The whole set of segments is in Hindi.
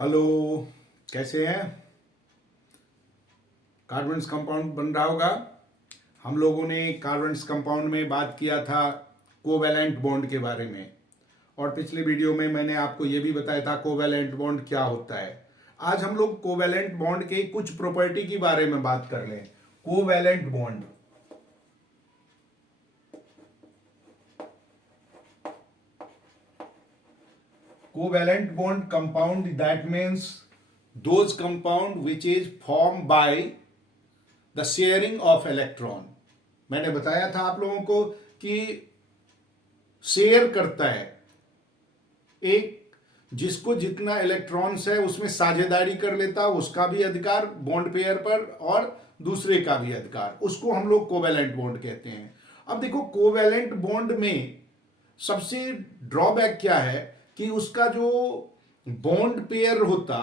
हेलो। कैसे हैं? कार्बन्स कंपाउंड बन रहा होगा। हम लोगों ने कार्बन्स कंपाउंड में बात किया था कोवैलेंट बॉन्ड के बारे में, और पिछले वीडियो में मैंने आपको यह भी बताया था कोवैलेंट बॉन्ड क्या होता है। आज हम लोग कोवैलेंट बॉन्ड के कुछ प्रॉपर्टी के बारे में बात कर लें। Covalent bond, covalent bond compound, that means those compound which is formed by the sharing of electron। मैंने बताया था आप लोगों को कि शेयर करता है, एक जिसको जितना इलेक्ट्रॉन्स है उसमें साझेदारी कर लेता, उसका भी अधिकार बॉन्ड पेयर पर और दूसरे का भी अधिकार, उसको हम लोग कोवैलेंट बॉन्ड कहते हैं। अब देखो कोवैलेंट बॉन्ड में सबसे ड्रॉबैक क्या है कि उसका जो बॉन्ड पेयर होता,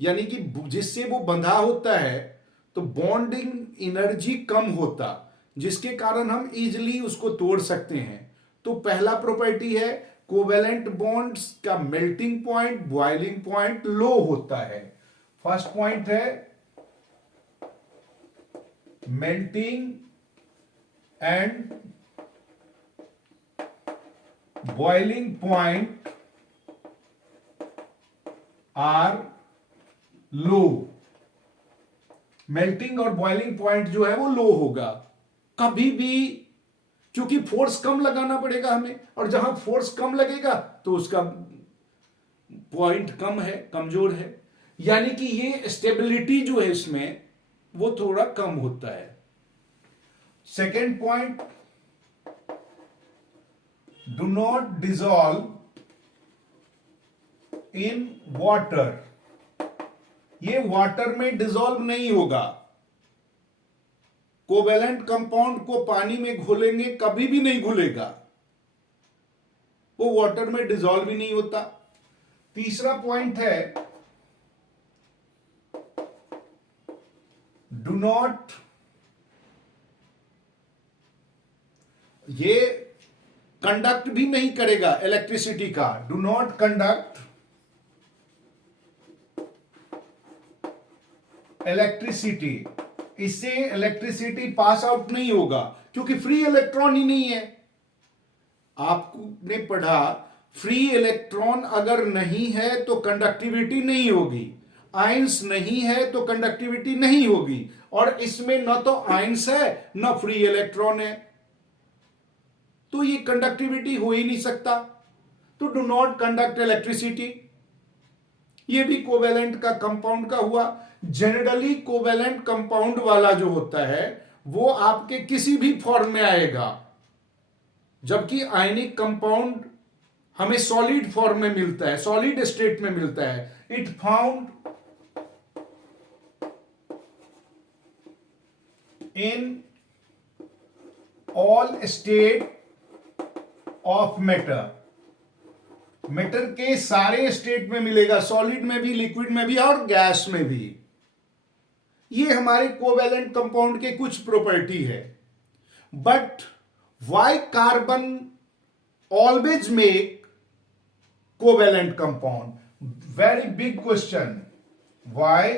यानी कि जिससे वो बंधा होता है, तो बॉन्डिंग एनर्जी कम होता, जिसके कारण हम इजिली उसको तोड़ सकते हैं। तो पहला प्रॉपर्टी है कोवैलेंट बॉन्ड्स का melting point, boiling point low होता है। फर्स्ट पॉइंट है melting and boiling point are low. Melting और बॉइलिंग पॉइंट जो है वो लो होगा कभी भी, क्योंकि फोर्स कम लगाना पड़ेगा हमें, और जहां फोर्स कम लगेगा तो उसका पॉइंट कम है, कमजोर है, यानी कि ये स्टेबिलिटी जो है इसमें वो थोड़ा कम होता है। Second point, do not dissolve in water. ये वाटर में डिजॉल्व नहीं होगा। कोवैलेंट कंपाउंड को पानी में घोलेंगे कभी भी नहीं घुलेगा, वो वाटर में डिजॉल्व ही नहीं होता। तीसरा पॉइंट है डू नॉट, ये कंडक्ट भी नहीं करेगा इलेक्ट्रिसिटी का, डू नॉट कंडक्ट इलेक्ट्रिसिटी। इससे इलेक्ट्रिसिटी पास आउट नहीं होगा, क्योंकि फ्री इलेक्ट्रॉन ही नहीं है। आपने पढ़ा फ्री इलेक्ट्रॉन अगर नहीं है तो कंडक्टिविटी नहीं होगी, आयंस नहीं है तो कंडक्टिविटी नहीं होगी, और इसमें न तो आयंस है न फ्री इलेक्ट्रॉन है, तो ये कंडक्टिविटी हो ही नहीं सकता। तो डू नॉट कंडक्ट इलेक्ट्रिसिटी, ये भी कोवैलेंट का कंपाउंड का हुआ। जनरली कोवैलेंट कंपाउंड वाला जो होता है वो आपके किसी भी फॉर्म में आएगा, जबकि आयनिक कंपाउंड हमें सॉलिड फॉर्म में मिलता है, सॉलिड स्टेट में मिलता है। It found in all state of matter, matter के सारे स्टेट में मिलेगा, सॉलिड में भी, लिक्विड में भी और गैस में भी। ये हमारे कोवैलेंट कंपाउंड के कुछ प्रॉपर्टी है। But why carbon always make covalent compound? Very big question. Why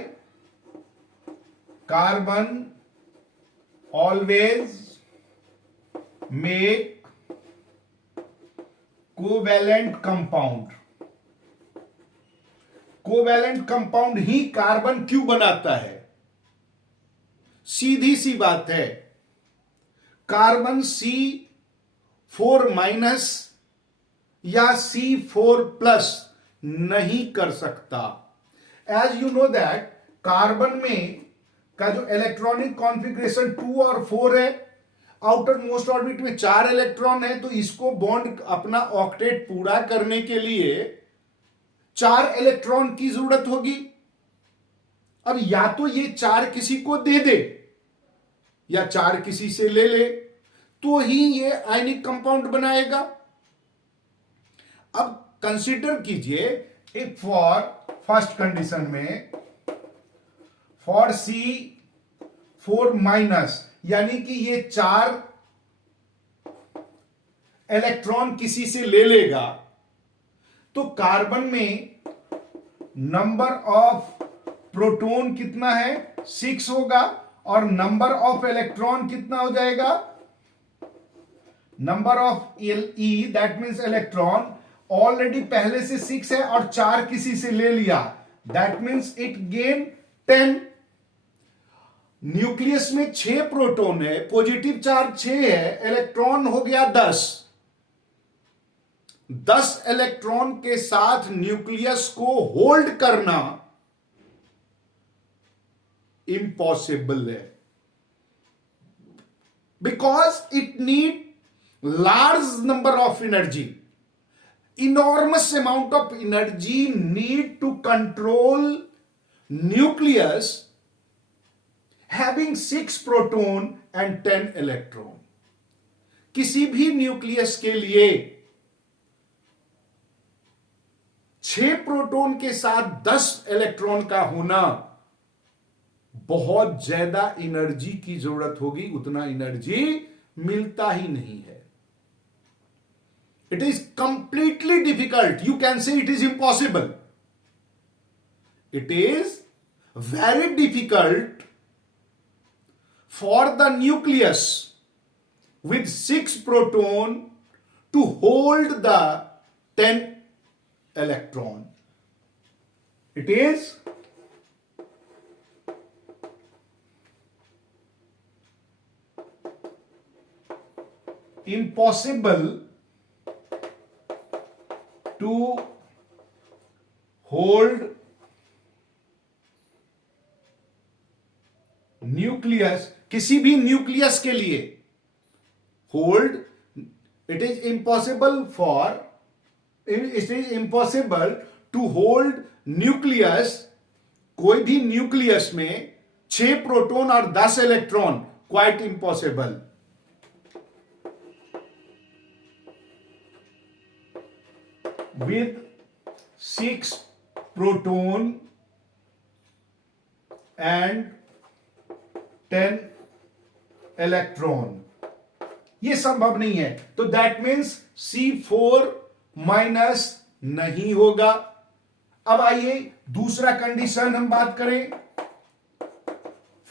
carbon always make covalent compound? Covalent compound he carbon क्यों बनाता है? सीधी सी बात है, कार्बन C4- या C4+ नहीं कर सकता। As you know that carbon में का जो इलेक्ट्रॉनिक कॉन्फ़िगरेशन 2 और 4 है, आउटर मोस्ट ऑर्बिट में 4 इलेक्ट्रॉन है, तो इसको बॉन्ड अपना ऑक्टेट पूरा करने के लिए 4 इलेक्ट्रॉन की जरूरत होगी। अब या तो ये 4 किसी को दे दे या 4 किसी से ले ले, तो ही ये आयनिक कंपाउंड बनाएगा। अब कंसीडर कीजिए, एक फॉर फर्स्ट कंडीशन में फॉर C4-, यानी कि ये 4 इलेक्ट्रॉन किसी से ले लेगा, तो कार्बन में नंबर ऑफ प्रोटॉन कितना है 6 होगा, और नंबर ऑफ इलेक्ट्रॉन कितना हो जाएगा, number of E that means electron already पहले से 6 है और 4 किसी से ले लिया, that means it gain 10। Nucleus में 6 प्रोटॉन है, पॉजिटिव चार्ज 6 है, इलेक्ट्रॉन हो गया 10। 10 इलेक्ट्रॉन के साथ न्यूक्लियस को होल्ड करना इम्पॉसिबल है, because it need large number of energy, enormous amount of energy need to control nucleus having 6 proton and 10 electron। किसी भी न्यूक्लियस के लिए 6 प्रोटॉन के साथ 10 इलेक्ट्रॉन का होना बहुत ज्यादा एनर्जी की जरूरत होगी, उतना एनर्जी मिलता ही नहीं है। It is completely difficult, you can say it is impossible. It is very difficult for the nucleus with 6 proton to hold the 10 electron. It is impossible to hold nucleus, किसी भी न्यूक्लियस के लिए hold, it is impossible to hold nucleus, कोई भी न्यूक्लियस में 6 प्रोटॉन और 10 electron, quite impossible. With 6 proton and 10 electron, ये संभव नहीं है। तो दैट मीन्स C4 माइनस नहीं होगा। अब आइए दूसरा कंडीशन हम बात करें,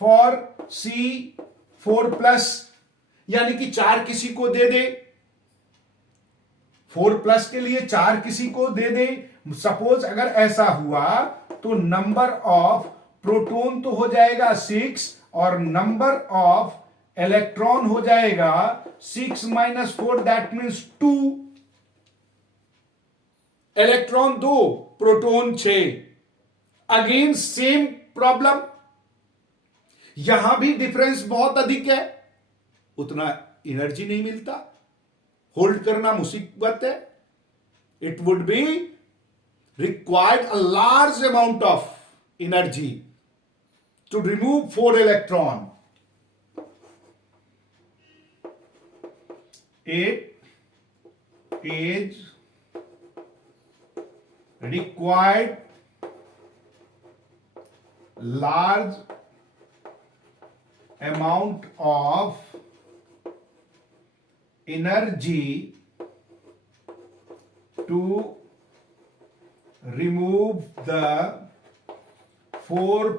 फॉर C4 प्लस, यानी कि 4 किसी को दे दे, 4 प्लस के लिए 4 किसी को दे दे। सपोज अगर ऐसा हुआ तो नंबर ऑफ प्रोटॉन तो हो जाएगा 6 और नंबर ऑफ इलेक्ट्रॉन हो जाएगा 6 minus 4, that means 2। Electron 2, proton 6। Again same problem, यहां भी डिफरेंस बहुत अधिक है, उतना एनर्जी नहीं मिलता, होल्ड करना मुसीबत है। It would be required a large amount of energy to remove 4 electron. It is required large amount of energy to remove the 4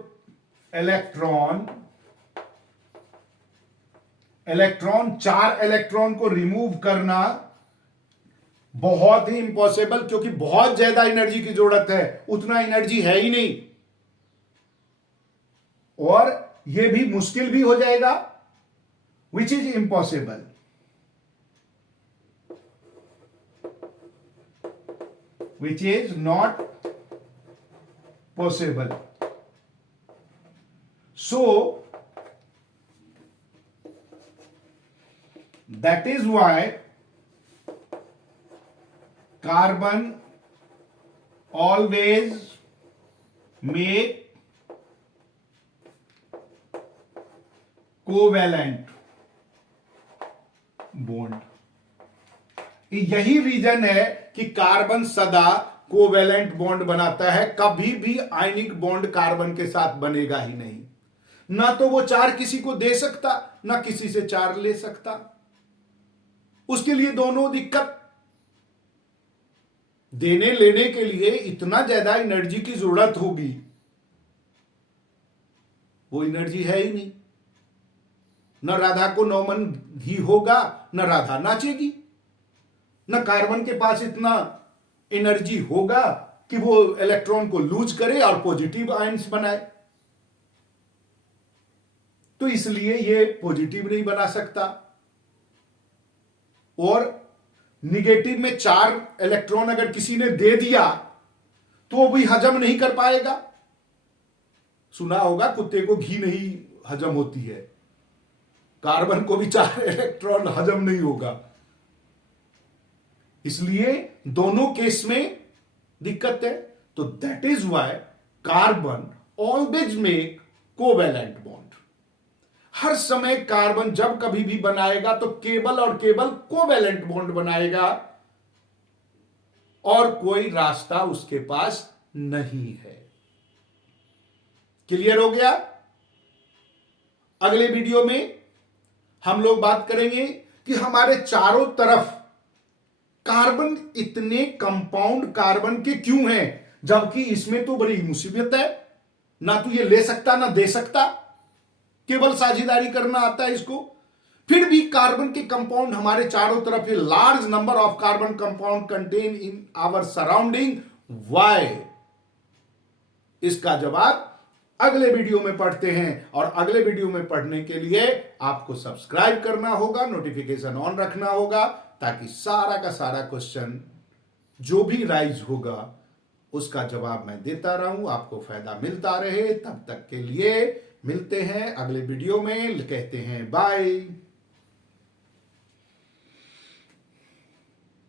electron 4 electron को रिमूव करना बहुत ही इंपॉसिबल, क्योंकि बहुत ज्यादा एनर्जी की जरूरत है, उतना एनर्जी है ही नहीं, और यह भी मुश्किल भी हो जाएगा, which is impossible. Which is not possible. So that is why carbon always make covalent bond। यही रीजन है कि कार्बन सदा कोवेलेंट बॉन्ड बनाता है, कभी भी आयनिक बॉन्ड कार्बन के साथ बनेगा ही नहीं। ना तो वो 4 किसी को दे सकता, ना किसी से 4 ले सकता, उसके लिए दोनों दिक्कत। देने लेने के लिए इतना ज्यादा एनर्जी की जरूरत होगी, वो एनर्जी है ही नहीं। न राधा को नौमन ही होगा, न राधा नाचेगी, न कार्बन के पास इतना एनर्जी होगा कि वो इलेक्ट्रॉन को लूज करे और पॉजिटिव आयंस बनाए। तो इसलिए ये पॉजिटिव नहीं बना सकता। और निगेटिव में 4 इलेक्ट्रॉन अगर किसी ने दे दिया तो वो भी हजम नहीं कर पाएगा। सुना होगा कुत्ते को घी नहीं हजम होती है, कार्बन को भी 4 इलेक्ट्रॉन हजम नहीं होगा। इसलिए दोनों केस में दिक्कत है। तो that is why carbon always make covalent bond. हर समय कार्बन जब कभी भी बनाएगा तो केवल और केवल कोवैलेंट बॉन्ड बनाएगा, और कोई रास्ता उसके पास नहीं है। क्लियर हो गया? अगले वीडियो में हम लोग बात करेंगे कि हमारे चारों तरफ कार्बन इतने कंपाउंड कार्बन के क्यों हैं, जबकि इसमें तो बड़ी मुसीबत है, ना तो ये ले सकता ना दे सकता, केवल साझेदारी करना आता है इसको। फिर भी कार्बन के कंपाउंड हमारे चारों तरफ, ये large number of carbon compound contain in our surrounding, why? इसका जवाब अगले वीडियो में पढ़ते हैं। और अगले वीडियो में पढ़ने के लिए आपको सब्सक्राइब करना होगा, नोटिफिकेशन ऑन रखना होगा, ताकि सारा का सारा क्वेश्चन जो भी राइज होगा उसका जवाब मैं देता रहूं, आपको फायदा मिलता रहे। तब तक के लिए मिलते हैं अगले वीडियो में, कहते हैं बाय।